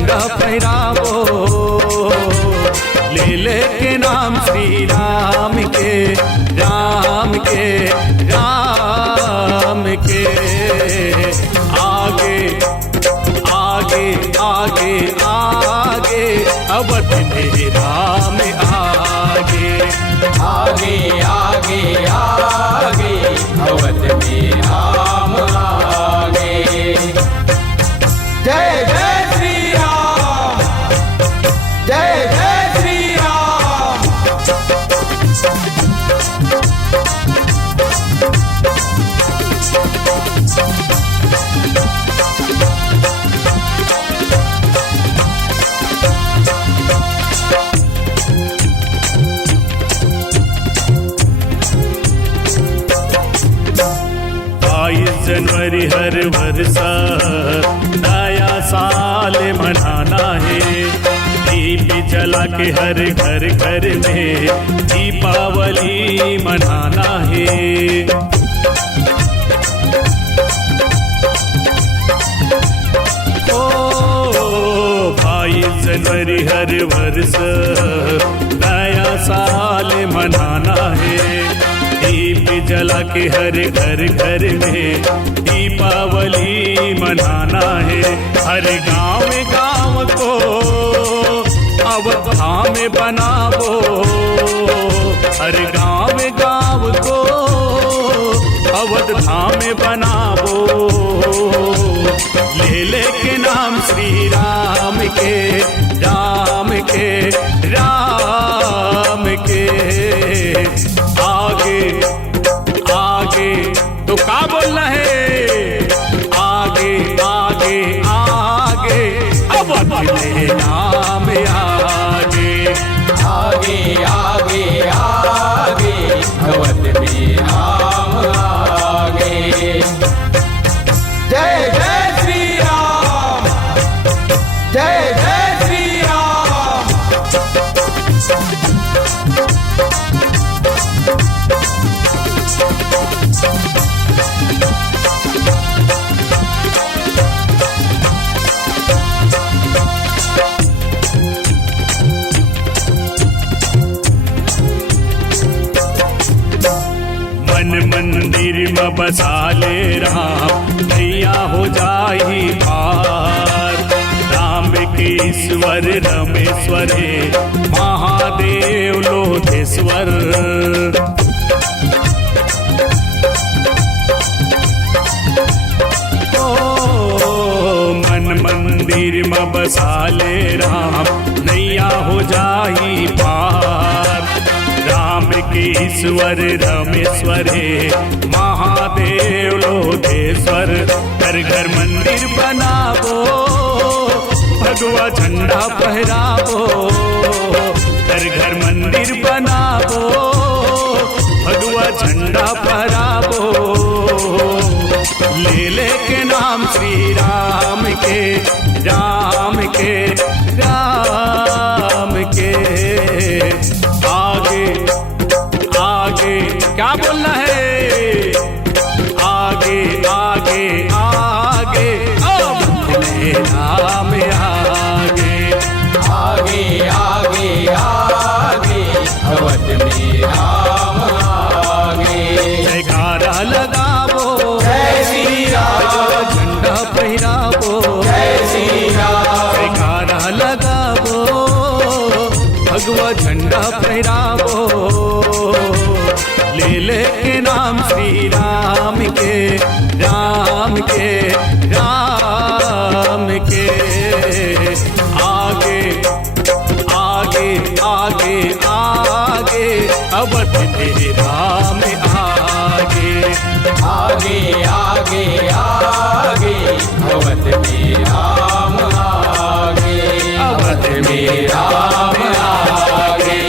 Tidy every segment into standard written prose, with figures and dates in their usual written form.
झंडा फहरावो, ले ले के नाम श्री राम के, राम के, राम के। आगे आगे आगे आगे अवध में राम आगे, आगे आगे आगे अवध में राम आगे। जय जय श्री राम, जय जय श्री राम। जनवरी हर वर्षा नया साल मनाना है, दीप जला के हर घर घर में दीपावली मनाना है। ओ भाई जनवरी हर वर्ष नया साल मनाना है, दीप जला के हर घर घर में दीपावली मनाना है। हर गांव गांव को अवध धाम बनावो, हर गांव गांव को अवध धाम बनावो, ले ले के नाम श्री राम के, राम के, राम के। आगे आगे तो का बोलना है, आगे आगे आगे अवध में नाम आगे, आगे आगे आगे अवध में राम आगे। जय जय श्री राम, जय जय श्री राम। मन मंदिर में बसा ले राम, नैया हो जाही पार। राम के ईश्वर रमेश्वर महादेव लोधेश्वर। ओ मन मंदिर में बसा ले राम, नैया हो जाही पार। राम के ईश्वर रमेश्वर महादेव लोधेश्वर। घर घर मंदिर बनावो, भगवा झंडा फहरावो, घर घर मंदिर बनावो, भगवा झंडा फहरावो, ले ले के नाम श्री राम के, राम के, राम के। आगे आगे क्या बोलना है, आगे आगे आगे अवध में राम आगे, आगे आगे आगे अवध में राम आगे। जयकारा लगावो, जय श्री राम, झंडा फहरावो, जय श्री राम। जयकारा लगावो, भगवा झंडा फहरावो, ले ले के नाम श्री राम के, राम के, राम के। आगे आगे आगे आगे अवध में राम आगे, आगे आगे आगे अवध में राम आगे, अवध में राम आगे,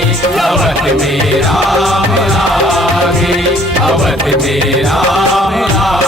अवध में राम आगे, अवध में राम आगे।